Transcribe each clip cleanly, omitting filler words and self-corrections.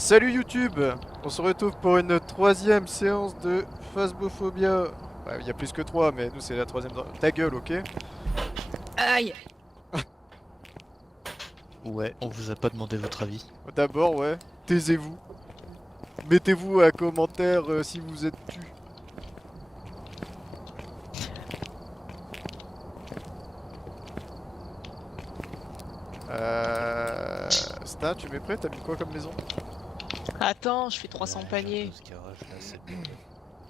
Salut YouTube, on se retrouve pour une troisième séance de Phasmophobia. Il y a plus que trois, mais nous c'est la troisième. Ta gueule, ok? Aïe! Ouais, on vous a pas demandé votre avis. D'abord, ouais, taisez-vous. Mettez-vous un commentaire si vous êtes tu. Stan, tu m'es prêt? T'as mis quoi comme maison? Attends, je fais 300 paniers. Ce garage là, c'est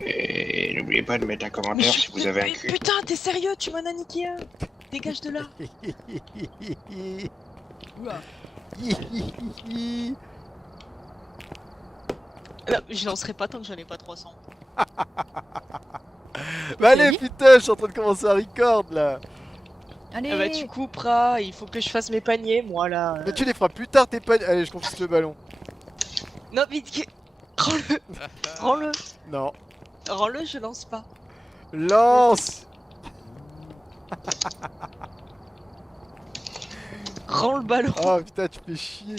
Et n'oubliez pas de mettre un commentaire si vous avez un cul. Putain, t'es sérieux? Tu m'en as niqué un! Dégage de là! Oula. Non, je lancerai pas tant que j'en ai pas 300. Bah allez, putain, je suis en train de commencer à record là. Ah bah tu couperas, il faut que je fasse mes paniers, moi là. Mais tu les feras plus tard tes pagnes. Allez, je confisque le ballon. Non, vite, rends-le! Rends-le! Non. Rends-le, je lance pas. Lance. Rends le ballon! Oh putain, tu fais chier.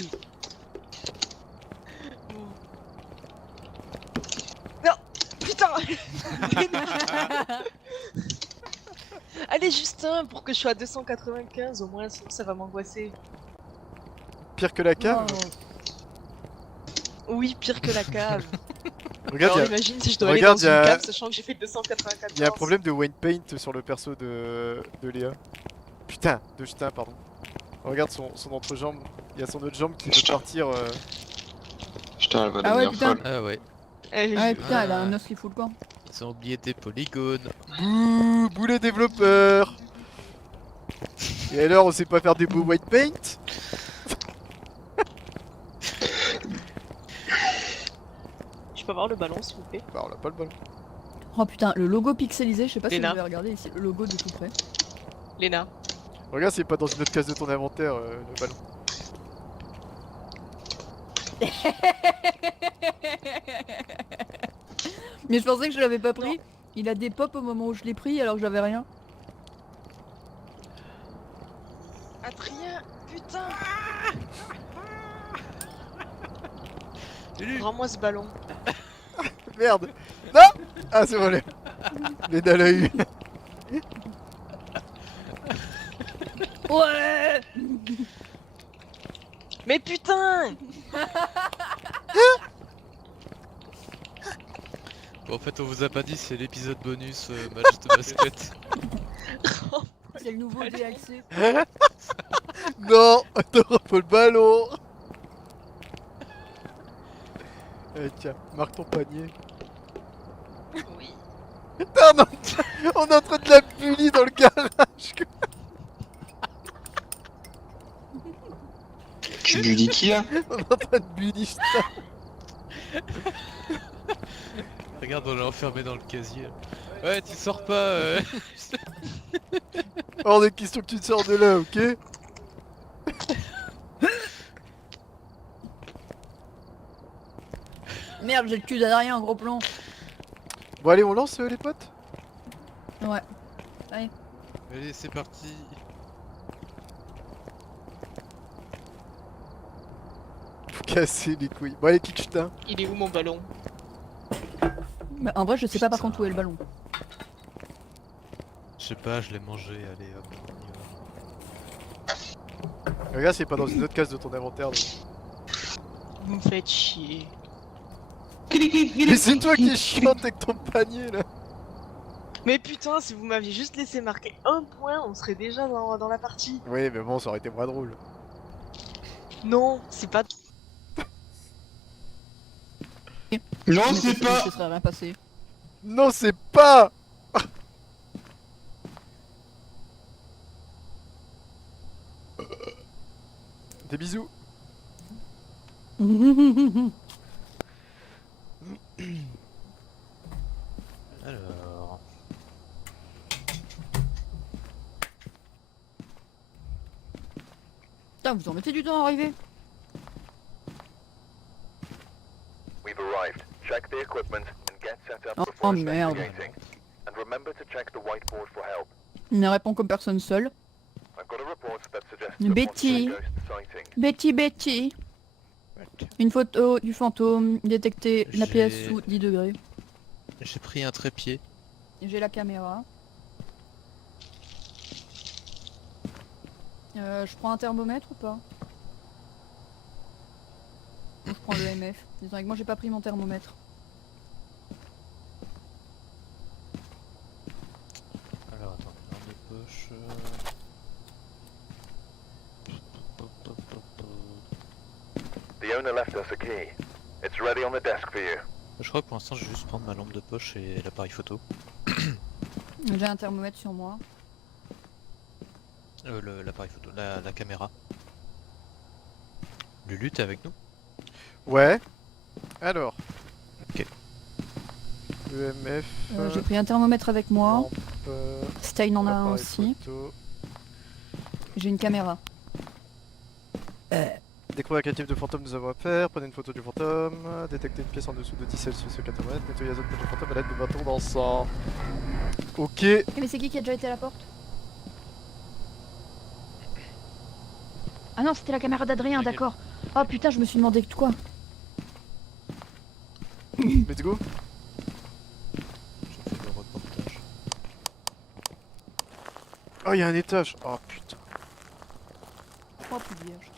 Non! Putain! Allez, juste un pour que je sois à 295 au moins, sinon ça va m'angoisser. Pire que la cave. Oui, pire que la cave. Regarde, Alors il imagine si je dois regarde, aller dans y une a- cave sachant que j'ai fait 294. y a un problème de Wayne Paint sur le perso de Léa. Putain, de Justin, pardon. Regarde son entrejambe. Il y a son autre jambe qui veut Putain. partir. Putain, elle va Ah ouais, devenir putain. folle. Ah ouais, Allez, Ah ouais, je- putain, elle a un os qui fout le camp. ils ont oublié des polygones. Bouh, boulet développeur. Et alors, on sait pas faire des beaux white paint? Je peux avoir le ballon s'il vous plaît? Bah, on a pas le ballon. Oh putain, le logo pixelisé, je sais pas si vous Léna. avez regardé ici, le logo de tout près. Léna. Regarde, c'est pas dans une autre case de ton inventaire, le ballon. Mais je pensais que je l'avais pas pris. Il a des pops au moment où je l'ai pris alors que j'avais rien. Adrien, putain! Rends-moi ce ballon. Merde. Non. Ah, c'est volé. Léna l'a eu. Ouais. Mais putain! Bon, en fait, on vous a pas dit, c'est l'épisode bonus match de basket. C'est le nouveau DXC. Non, t'auras pas le ballon. Tiens, marque ton panier. Oui. Putain, non, on est en train de la bully dans le garage. Tu lui dis qui là? On est en train de bully Justin. Regarde, on l'a enfermé dans le casier. Ouais, tu sors pas. Hors de question que tu te sors de là, ok? Merde, j'ai le cul d'Adrien en gros plan. Bon, allez, on lance les potes? Ouais. Allez, c'est parti. Faut casser les couilles. Bon, allez, kick Justin. Il est où mon ballon? Mais en vrai, je sais pas par contre où est le ballon. Je sais pas, je l'ai mangé, allez hop. on y va. Regarde, c'est pas dans une autre case de ton inventaire. donc. Vous me faites chier. Mais c'est toi qui es chiante avec ton panier là. Mais putain, si vous m'aviez juste laissé marquer un point, on serait déjà dans la partie. Oui, mais bon, ça aurait été moins drôle. Non, c'est pas... Non, Mais c'est ça pas. serait rien passé. Non, c'est pas. Des bisous. Alors. Putain, vous en mettez du temps à arriver. We've arrived. Check the equipment and get set up Oh, before merde. investigating. And remember to check the whiteboard for help. Il ne répond comme personne seule. I've got a report that suggests Betty. a possible ghost sighting. Betty. Une photo du fantôme, détecter la pièce J'ai- sous 10 degrés. J'ai pris un trépied. J'ai la caméra. Je prends un thermomètre ou pas? Ou je prends le MF. Disons que moi j'ai pas pris mon thermomètre. Alors attends, lampe de poche. The owner left us a key. It's ready on the desk for you. Je crois que pour l'instant je vais juste prendre ma lampe de poche et l'appareil photo. J'ai un thermomètre sur moi. L'appareil photo, la caméra. Lulu, t'es avec nous? Ouais. Alors. Ok. EMF. J'ai pris un thermomètre avec moi. lampe, Stein en a un appareil aussi. photo. J'ai une caméra. Découvrir la qualité de fantôme nous avons à faire. Prenez une photo du fantôme. Détecter une pièce en dessous de 10 Celsius au 4 mètres. Nettoyer la zone du fantôme à l'aide de bâtons d'encens. Ok. Eh, mais c'est qui a déjà été à la porte? Ah non, c'était la caméra d'Adrien, d'accord. Oh putain, je me suis demandé de quoi. Let's go. J'ai fait le reportage. Oh, il y a un étage. Oh putain. Oh plus vierge.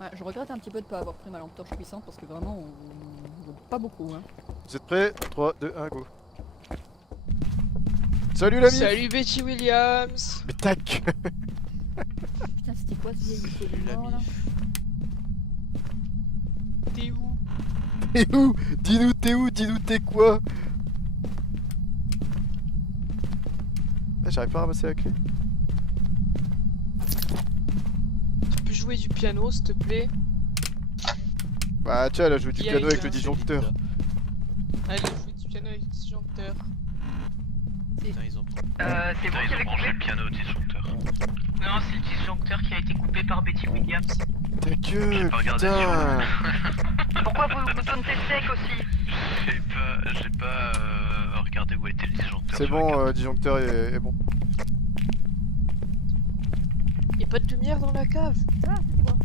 Ouais, je regrette un petit peu de pas avoir pris ma lampe torche puissante parce que vraiment on voit pas beaucoup hein. Vous êtes prêts? 3, 2, 1, go. Salut l'ami. Salut Betty Williams. Mais tac. Putain c'était quoi ce vieil mytho Salut de mort, l'ami. là? T'es où? T'es où? Dis-nous t'es où? Dis-nous t'es quoi? Ah, j'arrive pas à ramasser la clé. Tu peux jouer du piano s'il te plaît? Bah tiens, elle a joué du Il y a piano une avec le classe, disjoncteur. Allez, joue du piano avec le disjoncteur. Putain, ils ont... C'est vous qui avez coupé le piano au disjoncteur. Non, c'est le disjoncteur qui a été coupé par Betty Williams. Ta gueule, pas regardé putain. Pourquoi vous tournez sec aussi? J'ai pas regardé où était le disjoncteur. C'est bon, le disjoncteur est bon. Y'a pas de lumière dans la cave. Ah c'était quoi?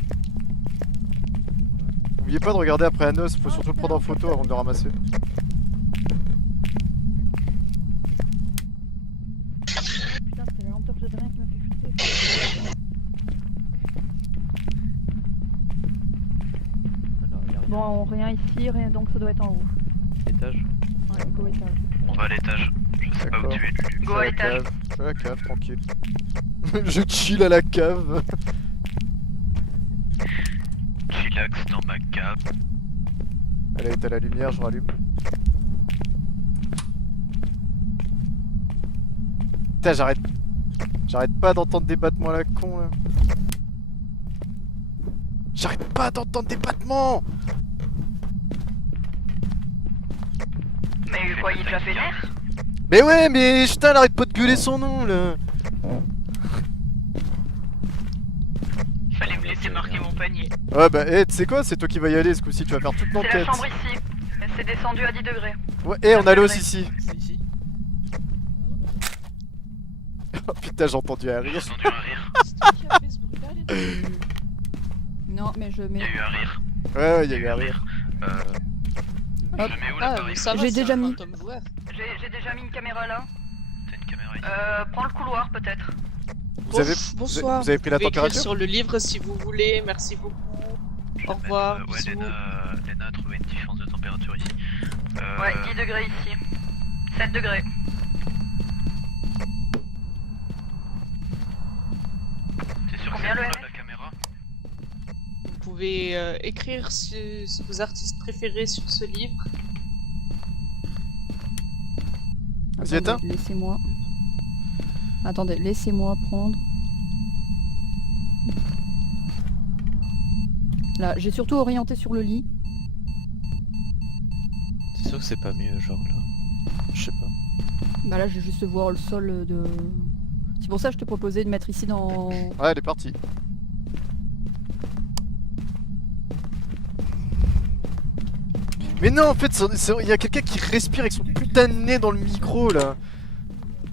N'oubliez pas de regarder après un os, faut surtout le prendre en photo avant de le ramasser. Putain c'était la lampe torche d'Adrien qui m'a fait flipper. Bon rien ici, rien donc ça doit être en haut. Étage. Ouais, go étage. On va à l'étage. Je sais pas où D'accord. tu es, Lulu. Go Je à vais l'étage. Je vais à la cave, tranquille. Je chill à la cave. Chillax dans ma cave. Elle a été à la lumière, je rallume. Putain, j'arrête pas d'entendre des battements à la con là. J'arrête pas d'entendre des battements. Mais quoi, il est déjà vénère? Mais ouais, mais putain, elle arrête pas de gueuler son nom là. Fallait me laisser marquer mon panier. Ouais bah, tu sais quoi, c'est toi qui vas y aller ce coup-ci, tu vas faire toute C'est la l'enquête. chambre ici. C'est descendu à 10 degrés. Ouais, et on a l'os ici. C'est ici. Oh putain, j'ai entendu un rire. J'ai entendu un rire. C'est toi qui as fait ce bruit là, les gars? Non mais je mets. Il y a eu un rire. Ouais, il y a eu un rire. Je Hop. mets où Ah, l'appareil mais ça va, J'ai c'est déjà un mis. fantôme joueur. J'ai déjà mis une caméra là. T'as une caméra ici. Prends le couloir peut-être. Vous avez, Bonsoir. vous avez pris la Vous pouvez écrire température? sur le livre si vous voulez, merci beaucoup. Je Au vais revoir, mettre, ouais, bisous. Lena a trouvé une différence de température ici. Ouais, 10 degrés ici. 7 degrés. T'es sur Combien le cette NF? la caméra? Vous pouvez écrire vos artistes préférés sur ce livre. Vous y êtes un? Laissez-moi. Attendez, laissez-moi prendre. Là, j'ai surtout orienté sur le lit. C'est sûr que c'est pas mieux, genre là. Je sais pas. Bah là, je vais juste voir le sol de... C'est pour ça que je te proposais de mettre ici dans... Ouais, elle est partie. Mais non, en fait, il y a quelqu'un qui respire avec son putain de nez dans le micro là.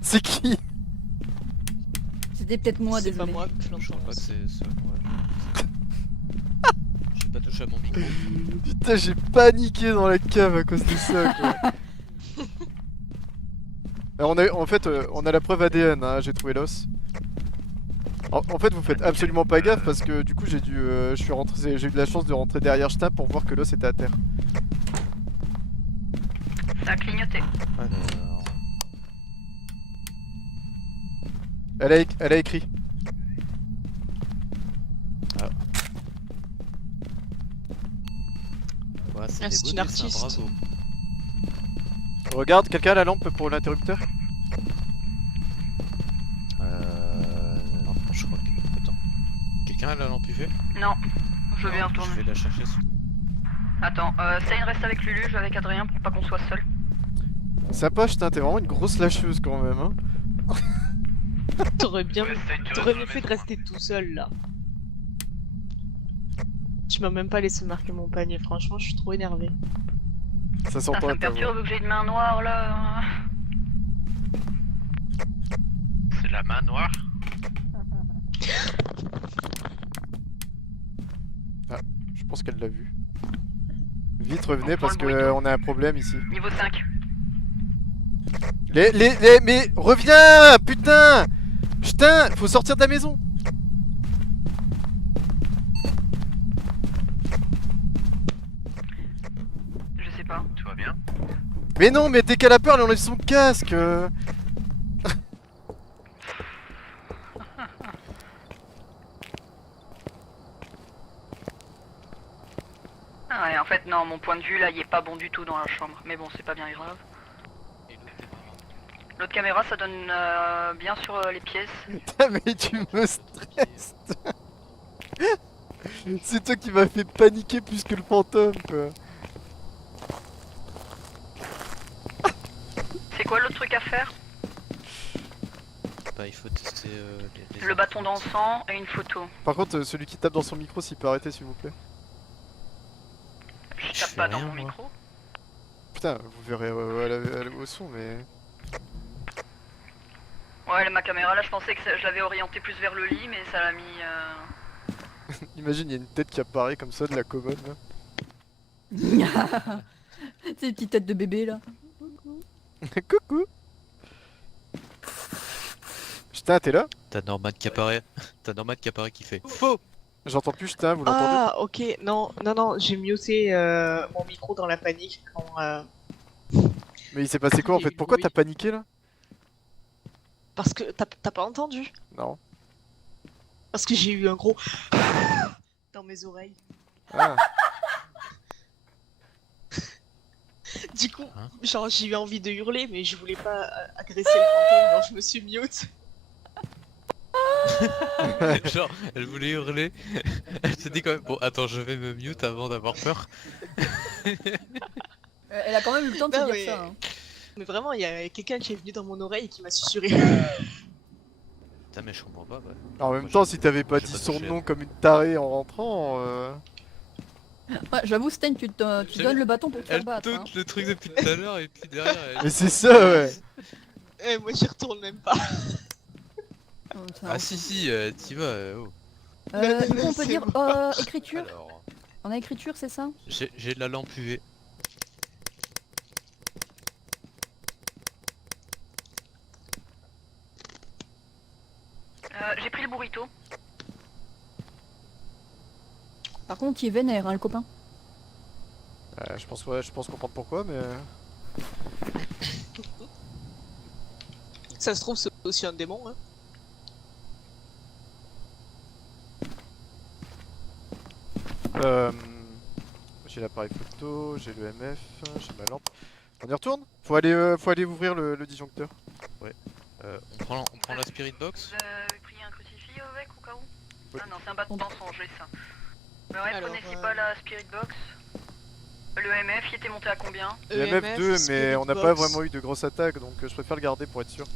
C'est qui? C'était peut-être moi, C'est pas désolé. moi que je Je crois l'entends. pas que c'est moi. à mon micro. Putain, j'ai paniqué dans la cave à cause de ça, quoi. Alors, en fait, on a la preuve ADN, hein, j'ai trouvé l'os. En fait, vous faites absolument pas gaffe parce que du coup, j'ai eu de la chance de rentrer derrière Stein pour voir que l'os était à terre. Ça a clignoté. Alors... Elle a écrit. Ouais, c'est Ah, des c'est une beaux dessins, artiste. bravo. Regarde, quelqu'un a la lampe pour l'interrupteur? Non, je crois que... Attends. Quelqu'un a la lampe UV? Non, je viens Je retourner. vais la chercher sous... Attends, Sane reste avec Lulu, je vais avec Adrien pour pas qu'on soit seul. Sympa, putain, t'es vraiment une grosse lâcheuse quand même, hein. T'aurais bien fait de rester tout seul là. Tu m'as même pas laissé marquer mon panier, franchement, je suis trop énervé. Ça Ah, s'entend ça à me ta voix. perturbe vu que j'ai une main noire là. C'est la main noire. Je pense qu'elle l'a vu. Vite, revenez On prend parce le bruit. qu'on a un problème ici. Niveau 5. Mais reviens, putain! Putain, faut sortir de la maison. Je sais pas. Tout va bien? Mais non, mais dès qu'elle a peur, elle enlève son casque. Ah ouais, en fait, non, mon point de vue là, il est pas bon du tout dans la chambre. Mais bon, c'est pas bien grave. Et l'autre caméra. L'autre caméra, ça donne bien sur les pièces. Putain, mais tu me stresses. C'est toi qui m'as fait paniquer plus que le fantôme, quoi. C'est quoi l'autre truc à faire? Bah, il faut tester les Le bâton d'encens et une photo. Par contre, celui qui tape dans son micro, s'il peut arrêter, s'il vous plaît. Je Je tape fais pas dans rien, mon moi. micro. Putain, vous verrez au son, mais... Ouais, ma caméra là, je pensais que je l'avais orientée plus vers le lit, mais ça l'a mis. Imagine, il y a une tête qui apparaît comme ça de la commode, là. C'est des petites têtes de bébé là. Coucou. Putain, t'es là? T'as Norman qui apparaît. T'as Norman qui apparaît qui fait faux. J'entends plus Putain, vous l'entendez? Ah, ok, non, j'ai muté mon micro dans la panique quand. Mais il s'est passé quoi en il y a fait? eu Pourquoi du t'as bruit. paniqué là? Parce que t'as pas entendu? Non. Parce que j'ai eu un gros. dans mes oreilles. Ah. Du coup, Hein genre j'ai eu envie de hurler, mais je voulais pas agresser le fantôme, alors je me suis mute. Genre, elle voulait hurler. Elle s'est dit quand même, bon, attends, je vais me mute avant d'avoir peur. Elle a quand même eu le temps de se Non, dire mais- ça. Hein. Mais vraiment, il y a quelqu'un qui est venu dans mon oreille et qui m'a susurré. Putain, mais je comprends pas, ouais. En même Moi, temps, j'ai- si t'avais pas j'ai dit pas son touché. nom comme une tarée en rentrant, Ouais, j'avoue, Sten, tu J'ai- donnes le bâton pour te faire Elle battre. Hein. doute le truc depuis tout à l'heure et puis derrière elle... Mais c'est ça, ouais. Eh, moi j'y retourne même pas. Ah si, t'y vas, oh. Du coup, on peut C'est dire bon. écriture. Alors, On a écriture, c'est ça? j'ai de la lampe UV. J'ai pris le burrito. Par contre, il est vénère, hein, le copain. Je pense comprendre pourquoi, mais... Ça se trouve, c'est aussi un démon, hein. J'ai l'appareil photo, j'ai le MF, j'ai ma lampe. On y retourne? Faut aller ouvrir le disjoncteur. On prend la spirit box. Vous avez pris un crucifix avec au cas où? Oui. Ah non, c'est un bâton d'encens, j'ai ça. Mais ouais, Alors, prenez si pas la spirit box. Le MF, il était monté à combien? Le MF 2, mais Spirit on n'a pas Box. vraiment eu de grosse attaque, donc je préfère le garder pour être sûr.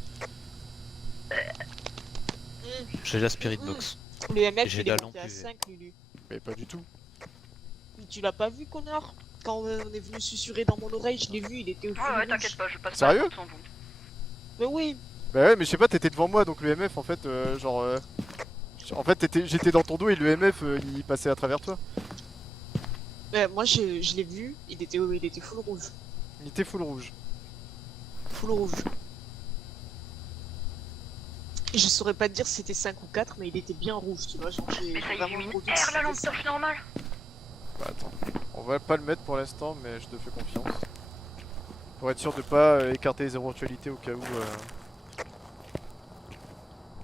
J'ai la spirit box. Le MF, J'ai il la est lampe monté à UV. 5, Lulu. Mais pas du tout. Tu l'as pas vu, connard? Quand on est venu susurrer dans mon oreille, je l'ai vu, il était au feu Ouais, rouge. t'inquiète pas, je passe Sérieux pas sans vous. Mais oui, Bah ouais, mais je sais pas, t'étais devant moi, donc le MF en fait, en fait j'étais dans ton dos et le MF il passait à travers toi. Moi je l'ai vu, il était full rouge. Il était full rouge. Full rouge. Et je saurais pas te dire si c'était 5 ou 4, mais il était bien rouge, tu vois. Genre, Mais ça vraiment illumine trop R la dit lampe si c'était torche normale. Bah attends, on va pas le mettre pour l'instant, mais je te fais confiance. Pour être sûr de pas écarter les éventualités au cas où...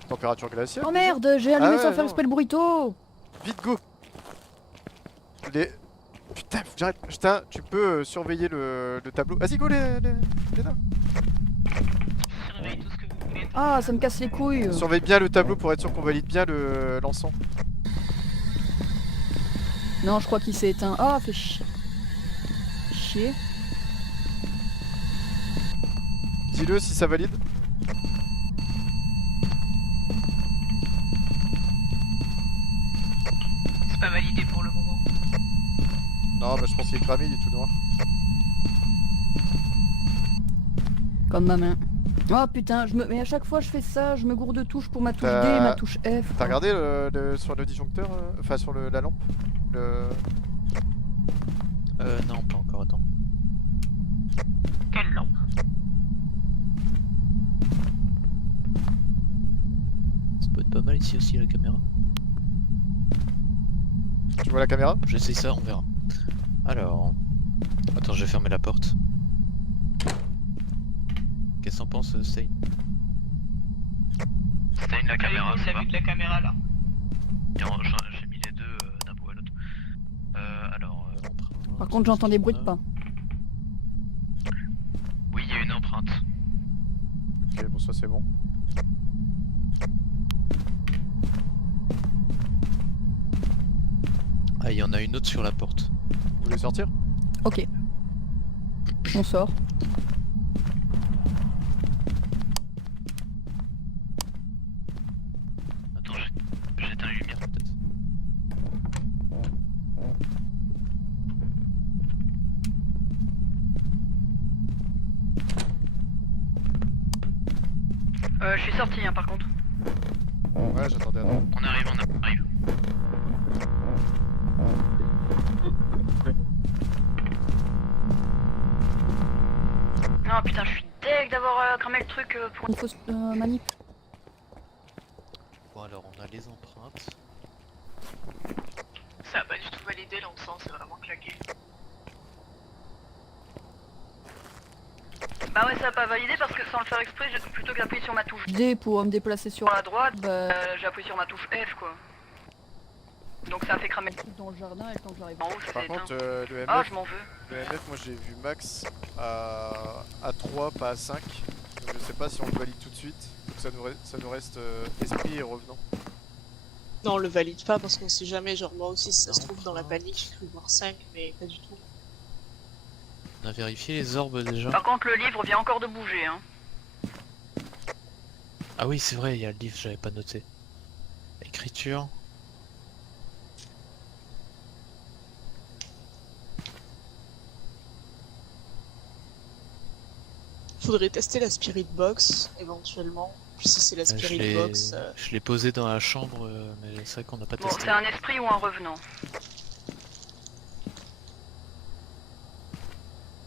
Température glaciale. Oh déjà merde, j'ai allumé Ah ouais, sans faire non. exprès le burrito. Vite, go. Putain, faut que j'arrête. Putain, tu peux surveiller le tableau. Vas-y, go les nains. Surveillez tout ce que vous voulez. Ah, ça me casse les couilles. Surveille bien le tableau pour être sûr qu'on valide bien l'encens. Non, je crois qu'il s'est éteint. Ah, fait chier. Dis-le si ça valide. C'est pas validé pour le moment. Non, bah je pense qu'il est cramé, il est tout noir. Comme ma main. Oh putain, mais à chaque fois je fais ça, je me gourde de touche pour ma touche D T'as- et ma touche F. T'as regardé sur le disjoncteur, enfin sur la lampe Non, pas encore, attends. Quelle lampe? Ça peut être pas mal ici aussi la caméra. Tu vois la caméra? J'essaye ça, on verra. Alors... Attends, je vais fermer la porte. Qu'est-ce qu'on pense, Stein? Stein, la caméra, ça va. de la caméra là. J'ai mis les deux d'un bout à l'autre. Alors... empreinte, Par contre j'entends des bruits de on a- pas. Oui, il y a une empreinte. Ok, bon ça c'est bon. Ah, il y en a une autre sur la porte. Vous voulez sortir? Ok. On sort. Attends, j'éteins les lumières peut-être. Je suis sorti par contre. Ouais, j'attendais un an. On arrive. Non putain, je suis deg d'avoir cramé le truc pour... Une fausse manip. Bon alors, on a les empreintes. Ça a pas du tout validé l'encens, c'est vraiment claqué. Bah ouais, ça a pas validé parce que sans le faire exprès, plutôt que d'appuyer sur ma touche D pour me déplacer sur sur la droite, bah, j'ai appuyé sur ma touche F quoi. Donc ça a fait cramer. dans le jardin et quand j'arrive. En haut, ça Par s'est éteint. contre, le MF, Ah, je m'en veux. le MF, moi j'ai vu max à 3, pas à 5. Donc je sais pas si on le valide tout de suite. Donc ça nous reste esprit et revenant. Non, on le valide pas parce qu'on sait jamais, genre moi aussi si ça se Non. trouve dans la panique, j'ai cru voir 5, mais pas du tout. On a vérifié les orbes déjà. Par contre, le livre vient encore de bouger hein. Ah oui, c'est vrai, il y a le livre, j'avais pas noté. Écriture. Faudrait tester la Spirit Box, éventuellement. Puis si c'est la Spirit Box... Je l'ai posé dans la chambre, mais c'est vrai qu'on n'a pas Bon, testé. c'est un esprit ou un revenant?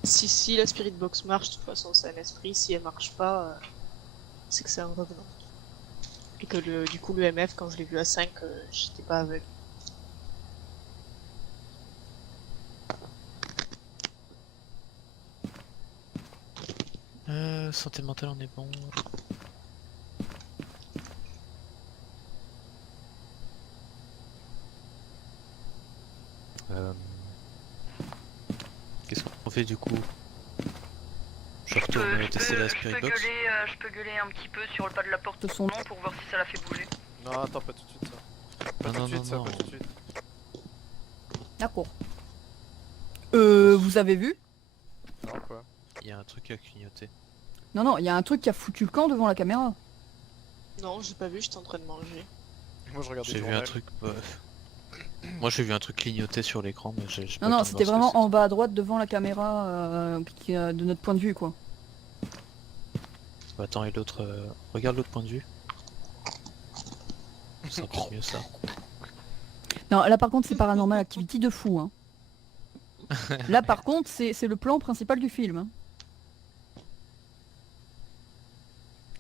Si la Spirit Box marche, de toute façon c'est un esprit. Si elle marche pas, c'est que c'est un revenant. Et que du coup le MF, quand je l'ai vu à 5, j'étais pas aveugle. Santé mentale, on est bon. Qu'est-ce qu'on fait du coup? Je retourne tester la Spirit Box. Je peux gueuler un petit peu sur le pas de la porte De son- non, pour voir si ça la fait bouger. Non, attends, pas tout de suite ça. Pas Non, tout de non, suite ça, non, pas non. tout de suite. D'accord. Vous avez vu? Non, quoi. Il y a un truc à clignoter. Non, non, il y a un truc qui a foutu le camp devant la caméra. Non, j'ai pas vu, j'étais en train de manger. Moi je regardais J'ai le vu un journal. truc. Moi j'ai vu un truc clignoter sur l'écran, mais j'ai pas Non, eu non, le temps de c'était voir ce que vraiment en bas à droite devant la caméra de notre point de vue quoi. c'est. Attends, et l'autre. Regarde l'autre point de vue. C'est encore mieux ça. Non, là par contre c'est Paranormal Activity de fou hein. Là par contre, c'est le plan principal du film. Hein.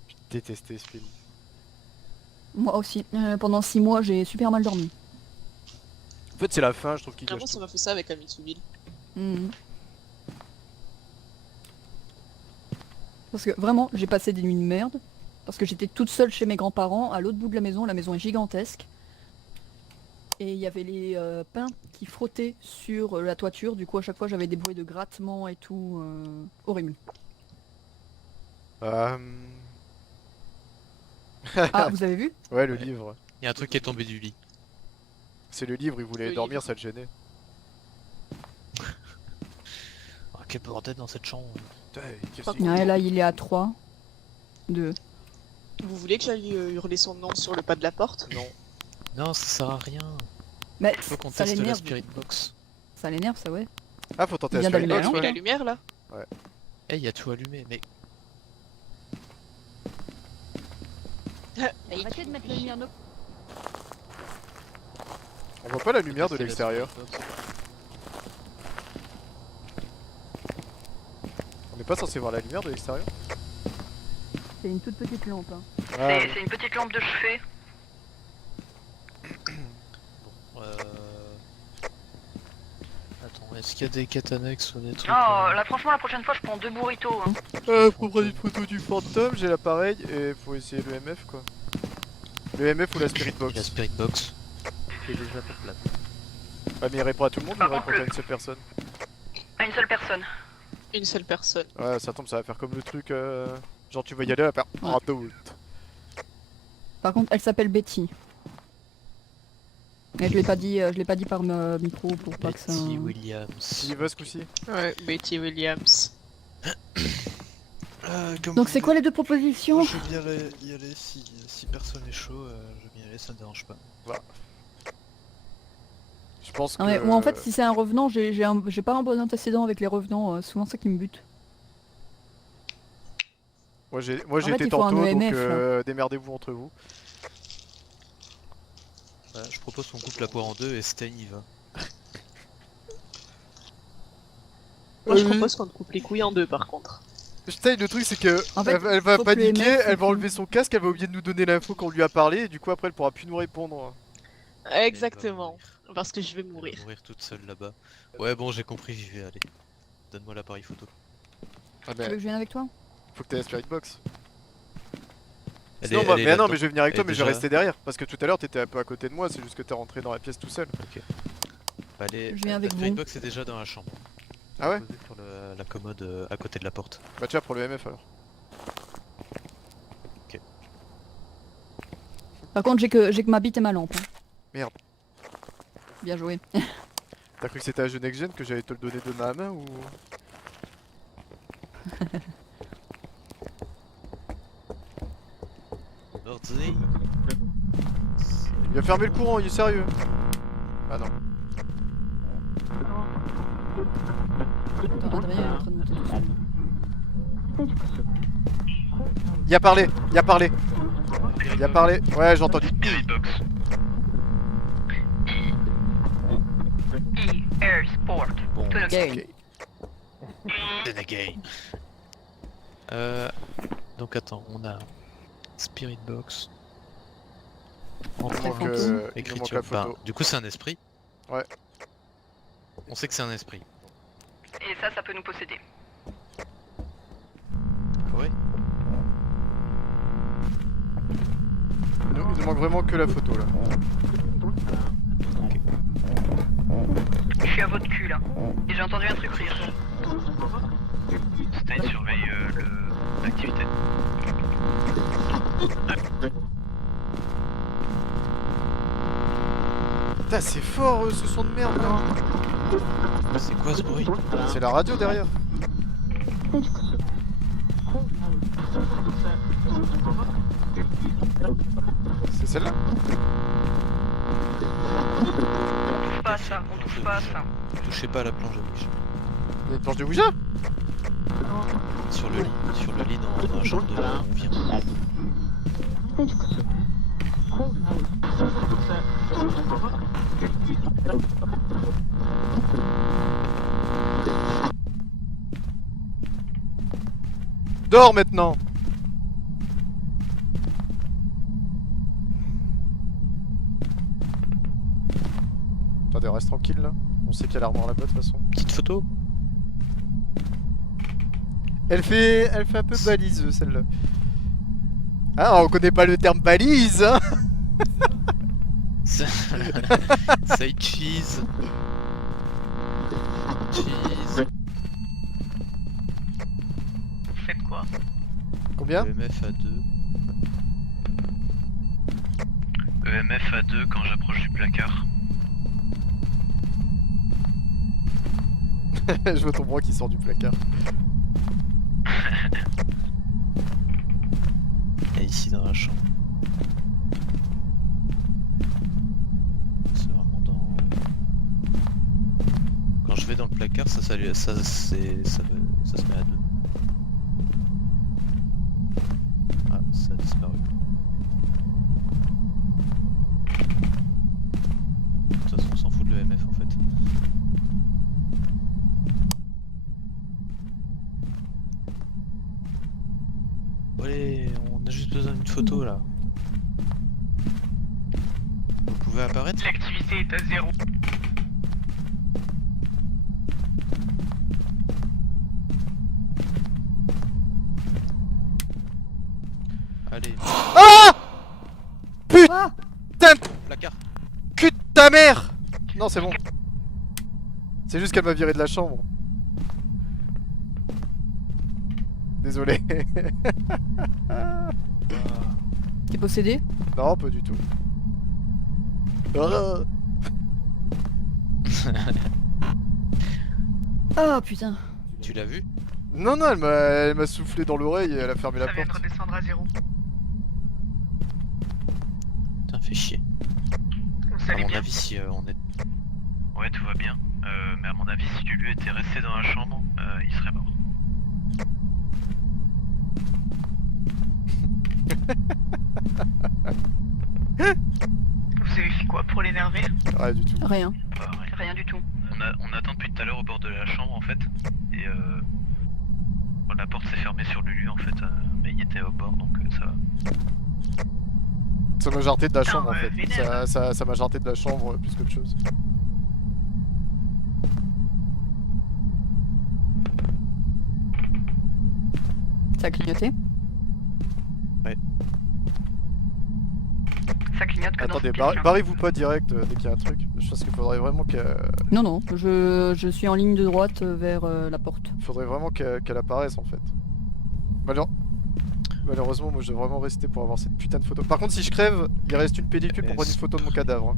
J'ai détesté ce film. Moi aussi. Pendant 6 mois, j'ai super mal dormi. En fait, c'est la fin, je trouve qu'il gâche Clairement, ça tout. m'a fait ça avec Amityville. Mhm. Parce que vraiment, j'ai passé des nuits de merde. Parce que j'étais toute seule chez mes grands-parents, à l'autre bout de la maison est gigantesque. Et il y avait les pins qui frottaient sur la toiture, du coup à chaque fois j'avais des bruits de grattement et tout, horrible. Euh... Ah, vous avez vu? Ouais, le livre. Il y a un truc qui est tombé du lit. C'est le livre, il voulait Le dormir, livre. ça le gênait. Ah, quel bordel dans cette chambre. Putain, qu'est-ce Par qu'il- Ouais, là il est à 3, 2. Vous voulez que j'aille hurler son nom sur le pas de la porte? Non. Non, ça sert à rien. Mais Faut qu'on ça teste la l'énerve, Spirit Box. ça l'énerve ça ouais. Ah, faut tenter Il la vient Spirit d'allumer Box, la Mais ouais. la lumière là? Eh, y a tout allumé, mais Arrêtez de mettre la lumière de... On voit pas la lumière de tester la l'extérieur. Spirit Box. On n'est pas censé voir la lumière de l'extérieur. C'est une toute petite lampe. Hein. Ah, C'est une petite lampe de chevet. Attends, est-ce qu'il y a des quêtes annexes ou des trucs Oh, là franchement la prochaine fois je prends 2 burritos. Hein. faut prendre une photo du fantôme, j'ai l'appareil et faut essayer le MF quoi. Le MF ou la Spirit Et la Box. Spirit Box qui est déjà pour place. Ah, mais il répond à tout le monde ou Par il répond contre, à une seule personne? À une seule personne. Une seule personne. Ouais, ça tombe, ça va faire comme le truc. Genre, tu vas y aller, elle va faire Ouais. adulte. Par contre elle s'appelle Betty. Et je l'ai pas dit par micro pour pas que ça... Betty Williams. S'il va ce coup-ci. Ouais, Betty Williams. Donc c'est quoi les deux propositions? Je veux bien y aller si personne est chaud, je veux bien y aller, ça me dérange pas. Je pense que. Ah ouais, ou en fait si c'est un revenant, j'ai pas un bon antécédent avec les revenants, souvent ça qui me bute. Moi j'ai fait, été il faut un tantôt, donc EMF, démerdez-vous entre vous. Je propose qu'on coupe la poire en deux et Stein y va. Moi je propose qu'on te coupe les couilles en deux par contre. Putain, le truc c'est que En fait, elle va faut que le paniquer, MF, elle va faut enlever son casque, elle va oublier de nous donner l'info qu'on lui a parlé, et du coup après elle pourra plus nous répondre. Exactement. Elle va Parce que je vais Elle va mourir. mourir toute seule là-bas. Ouais, bon, j'ai compris, j'y vais aller. Donne-moi l'appareil photo. Ah Tu veux que je vienne avec toi? faut que t'aies la Spirit Box. Elle Sinon, est- bah, elle est mais non, là-dedans. mais je vais venir avec Elle toi, est mais je vais déjà- rester derrière. Parce que tout à l'heure t'étais un peu à côté de moi, c'est juste que t'es rentré dans la pièce tout seul. Bah, Je viens avec la Spirit vous. Box est déjà dans la chambre. Ah ouais? Posée sur la commode à côté de la porte. Bah tiens, pour le MF alors. Par contre j'ai que ma bite et ma lampe. Hein. Merde. Bien joué. T'as cru que c'était un jeu next gen que j'allais te le donner de main à main ou. Ordi. Il a fermé le courant, il est sérieux. Ah non. Attends, Adrien est en train de monter tout seul. Il a parlé, il a parlé. Il a parlé. Ouais, j'ai entendu. Air Sport. Bon, Tout le- Game. then again. Donc attends, on a Spirit Box. Il Entrée manque, fantôme, il manque écriture. la photo. Bah, du coup, c'est un esprit. Ouais. On sait que c'est un esprit. Et ça peut nous posséder. Ouais. Il nous manque vraiment que la photo là. Je suis à votre cul là. Et j'ai entendu un truc rire. Stein surveille l'activité. Putain, c'est fort ce son de merde là. C'est quoi ce bruit? C'est la radio derrière. C'est celle-là? On touche pas à ça, on touche pas à ça. Touchez pas à la planche de Ouija. Il y a une planche de Ouija? Sur le lit dans la chambre de là où on vient. Dors maintenant. Attendez, reste tranquille là. On sait qu'il y a l'armoire là-bas de toute façon. Petite photo. Elle fait un peu balise celle-là. Ah, on connaît pas le terme balise, hein. Say cheese. Cheese. Faites quoi? Combien? EMF à 2. EMF à 2 quand j'approche du placard. Je vois ton bras qui sort du placard. Et ici dans la chambre. C'est vraiment dans... Quand je vais dans le placard, ça se met à 2. Ah, ça a disparu. De toute façon, on s'en fout de l'EMF en fait. Allez, on a juste besoin d'une photo là. Vous pouvez apparaître? L'activité est à 0. Allez, Ah! Ah placard. Cul de ta mère! Non, c'est bon. C'est juste qu'elle m'a viré de la chambre. Désolé. T'es possédé? Non, pas du tout. Ah. Ah putain. Tu l'as vu? Non, non, elle m'a soufflé dans l'oreille et elle a fermé la Ça vient de porte. redescendre à 0. Putain, fait chier. Vous À allez mon bien? avis, si on est... Ouais, tout va bien. Mais à mon avis, si Lulu était resté dans la chambre, il serait mort. Vous avez fait quoi pour l'énerver? Rien du tout. Rien. Rien du tout. On attend depuis tout à l'heure au bord de la chambre en fait. Et la porte s'est fermée sur Lulu en fait. Mais il était au bord donc ça va. Ça m'a jarté de la chambre en ouais, fait. vénère. Ça m'a jarté de la chambre plus qu'autre chose. Ça a clignoté? Ça clignote que dans Attendez, cette pièce, là. barrez-vous pas direct dès qu'il y a un truc. Je pense qu'il faudrait vraiment qu'elle... Non, non, je suis en ligne de droite vers la porte. Faudrait vraiment qu'elle apparaisse en fait. Malheureusement, moi je dois vraiment rester pour avoir cette putain de photo. Par contre, si je crève, il reste une pellicule pour prendre une photo de mon cadavre. Hein.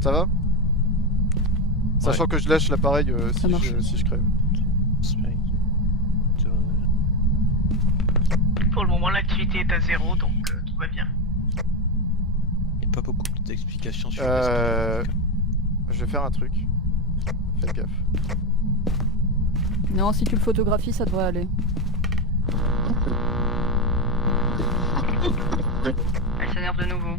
Ça va? Sachant que je lâche l'appareil marche. si je crève. Pour le moment, l'activité est à 0, donc tout va bien. Il n'y a pas beaucoup d'explications sur Je vais faire un truc. Faites gaffe. Non, si tu le photographies, ça devrait aller. Elle s'énerve de nouveau.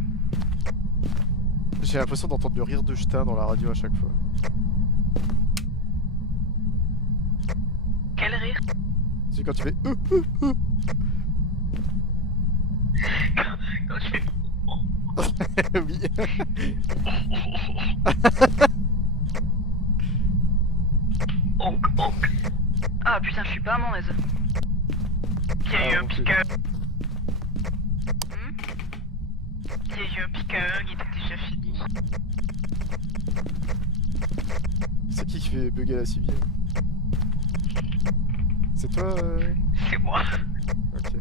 J'ai l'impression d'entendre le rire de Stein dans la radio à chaque fois. Quel rire? C'est quand tu fais Quand je fais... oui. Onk, onk. Ah putain, je suis pas à mon aise. Il y a eu un non plus. pic à... Il y a eu un pic à 1 qui était déjà fini. C'est qui fait bugger la civile? C'est toi C'est moi. Ok.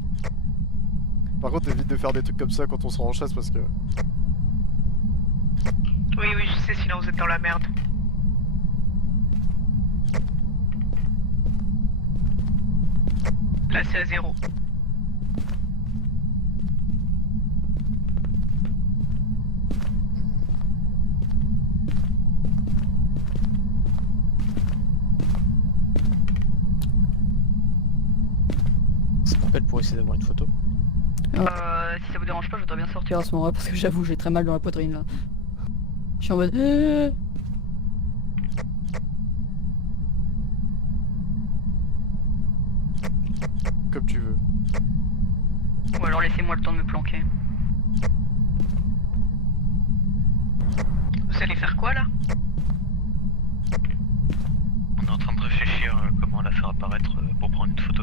Par contre, évite de faire des trucs comme ça quand on sera en chasse parce que... Oui, oui, je sais, sinon vous êtes dans la merde. Là, c'est à 0. Ça m'appelle pour essayer d'avoir une photo. Si ça vous dérange pas, je voudrais bien sortir. Pire à ce moment-là, parce que j'avoue, j'ai très mal dans la poitrine là. Je suis en mode... Alors laissez-moi le temps de me planquer. Vous allez faire quoi là? On est en train de réfléchir comment la faire apparaître pour prendre une photo.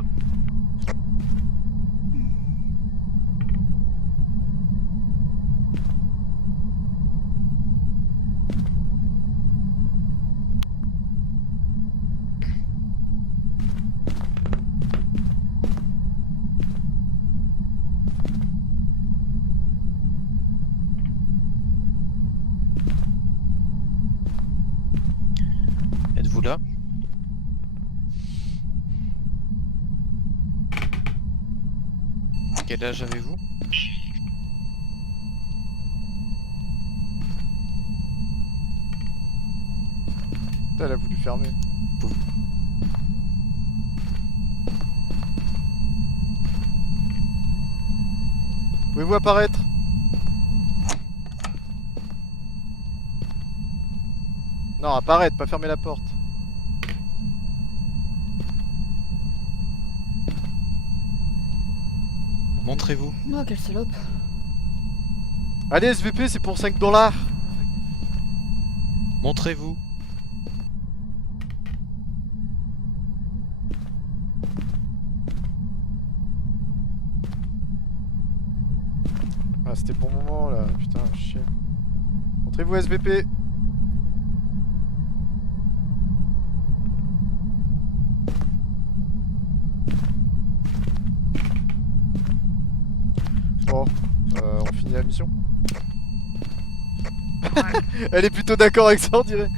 Êtes-vous là? Quel âge avez-vous? Putain, elle a voulu fermer. Pouvez-vous apparaître? Non, apparaître, pas fermer la porte. Montrez-vous. Oh, quelle salope. Allez, SVP, c'est pour 5 $. Montrez-vous. Ah, c'était le bon moment là, putain, chier. Montrez-vous, SVP. Bon, on finit la mission. Elle est plutôt d'accord avec ça, on dirait.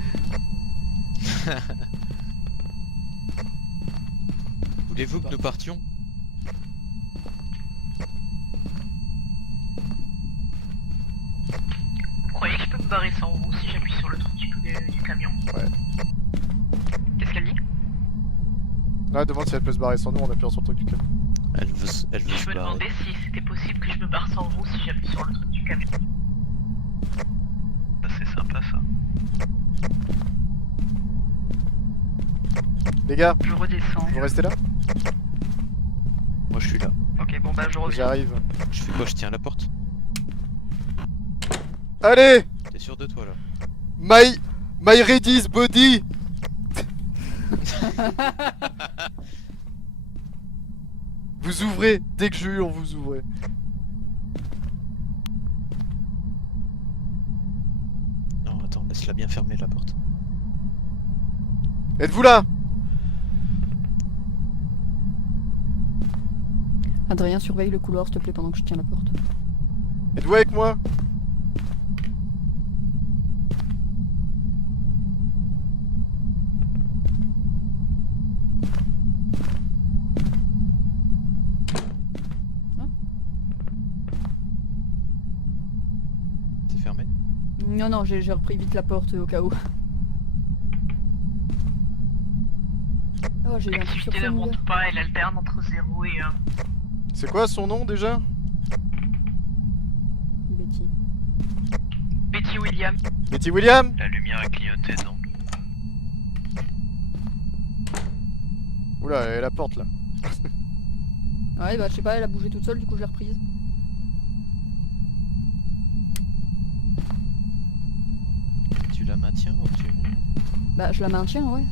Voulez-vous que nous partions? Vous croyez que je peux me barrer sans vous si j'appuie sur le truc du camion? Qu'est-ce qu'elle dit? Là, demande si elle peut se barrer sans nous en appuyant sur le truc du camion. Elle veut se Je me barrer. demandais si c'était possible que je me barre sans vous si j'appuie sur le truc du camion. Ça, c'est sympa ça. Les gars, Je redescends. vous restez là? Moi je suis là. Ok, bon bah je reviens. J'arrive. Je fais quoi? Je tiens la porte? Allez! T'es sûr de toi là? My Reddy's body! Vous ouvrez, dès que je hurle, vous ouvrez. Non, attends, laisse-la bien fermer la porte. Êtes-vous là? Adrien, surveille le couloir, s'il te plaît, pendant que je tiens la porte. Êtes-vous avec moi? C'est fermé? Non, non, j'ai repris vite la porte au cas où. Oh, j'ai eu un petit L'activité ne sursaut, mon gars. monte pas, elle alterne entre 0 et 1. C'est quoi son nom déjà? Betty. Betty Williams. Betty William? La lumière a clignoté donc. Oula, elle est à la porte là. Ouais, bah je sais pas, elle a bougé toute seule, du coup je l'ai reprise. Tu la maintiens ou tu... Bah je la maintiens, ouais.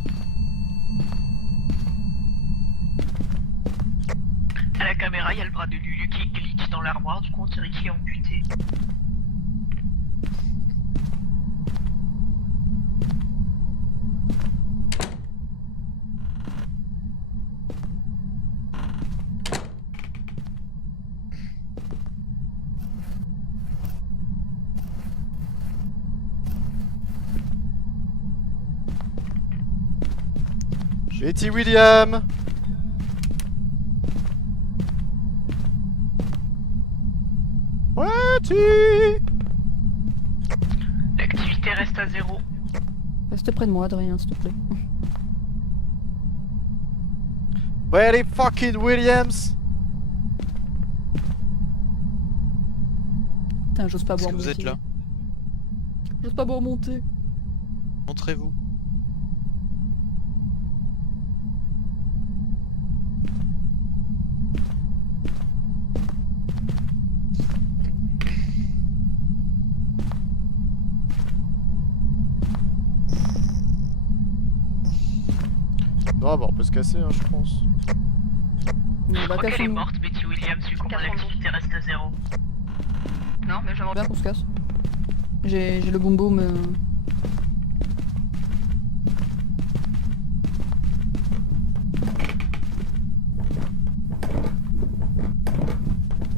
À la caméra, il y a le bras de Lulu qui glitch dans l'armoire, du coup on dirait qu'il est amputé. Betty William! Betty! L'activité reste à 0. Reste près de moi, Adrien, s'il te plaît. Betty fucking Williams! Putain, j'ose pas Est-ce boire que vous êtes là? J'ose pas boire remonter. Montrez-vous. Non, bah on peut se casser, hein, je pense. Mais Je bah, crois qu'elle est cassons-nous. morte, Betty Williams, vu comment l'activité reste à 0. Non, mais j'aimerais Bien qu'on se casse. J'ai le boom boom.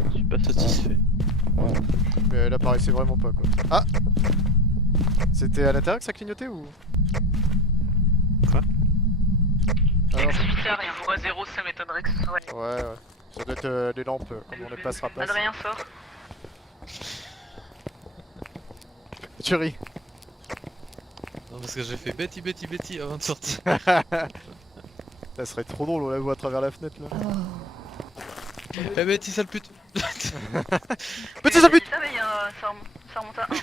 Je suis pas satisfait. Mais elle apparaissait vraiment pas quoi. Ah! C'était à l'intérieur que ça clignotait ou? Quoi? Ah non, Activité à rien. Ou à 0, ça m'étonnerait que ce soit. ouais, ouais. Ça doit être les lampes, comme on les passera pas. Adrien sort. Tu ris. Non, parce que j'ai fait Betty, Betty, Betty avant de sortir. Ça serait trop drôle, on la voit à travers la fenêtre là. Eh Betty, sale pute. Petit ça pute! Ça, mais ça remonte à 1.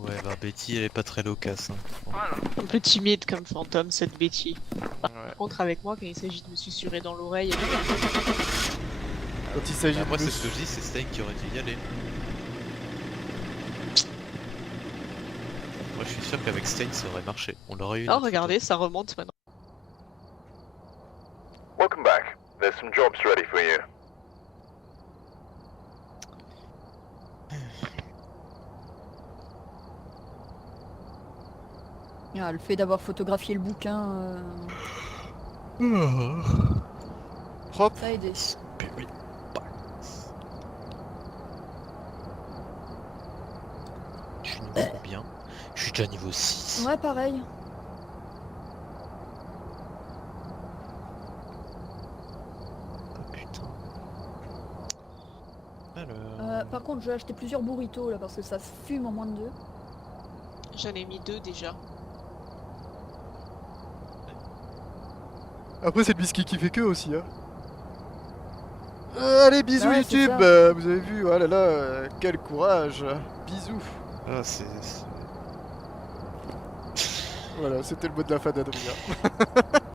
Ouais, bah Betty, elle est pas très loquace. Hein. Voilà. Un peu timide comme fantôme, cette Betty. Ouais. Par contre, avec moi, quand il s'agit de me susurrer dans l'oreille, Quand il s'agit Bah, de moi, me- c'est ce que je dis, c'est Stein qui aurait dû y aller. Moi, je suis sûr qu'avec Stein, ça aurait marché. On l'aurait eu. oh regardez, ça remonte maintenant. Welcome back. There's some jobs ready for you. Ah, le fait d'avoir photographié le bouquin, Hop! ça a aidé. Spirit Box. Je suis niveau combien? Je suis déjà niveau 6. Ouais, pareil. Oh putain. Alors... Par contre, je vais acheter plusieurs burritos là parce que ça se fume en moins de 2. J'en ai mis 2 déjà. Après c'est le biscuit qui fait que aussi hein. Allez bisous Ouais, c'est YouTube, ça. vous avez vu, oh là là, quel courage, bisous. Ah, c'est... Voilà, c'était le mot de la fin d'Adrien.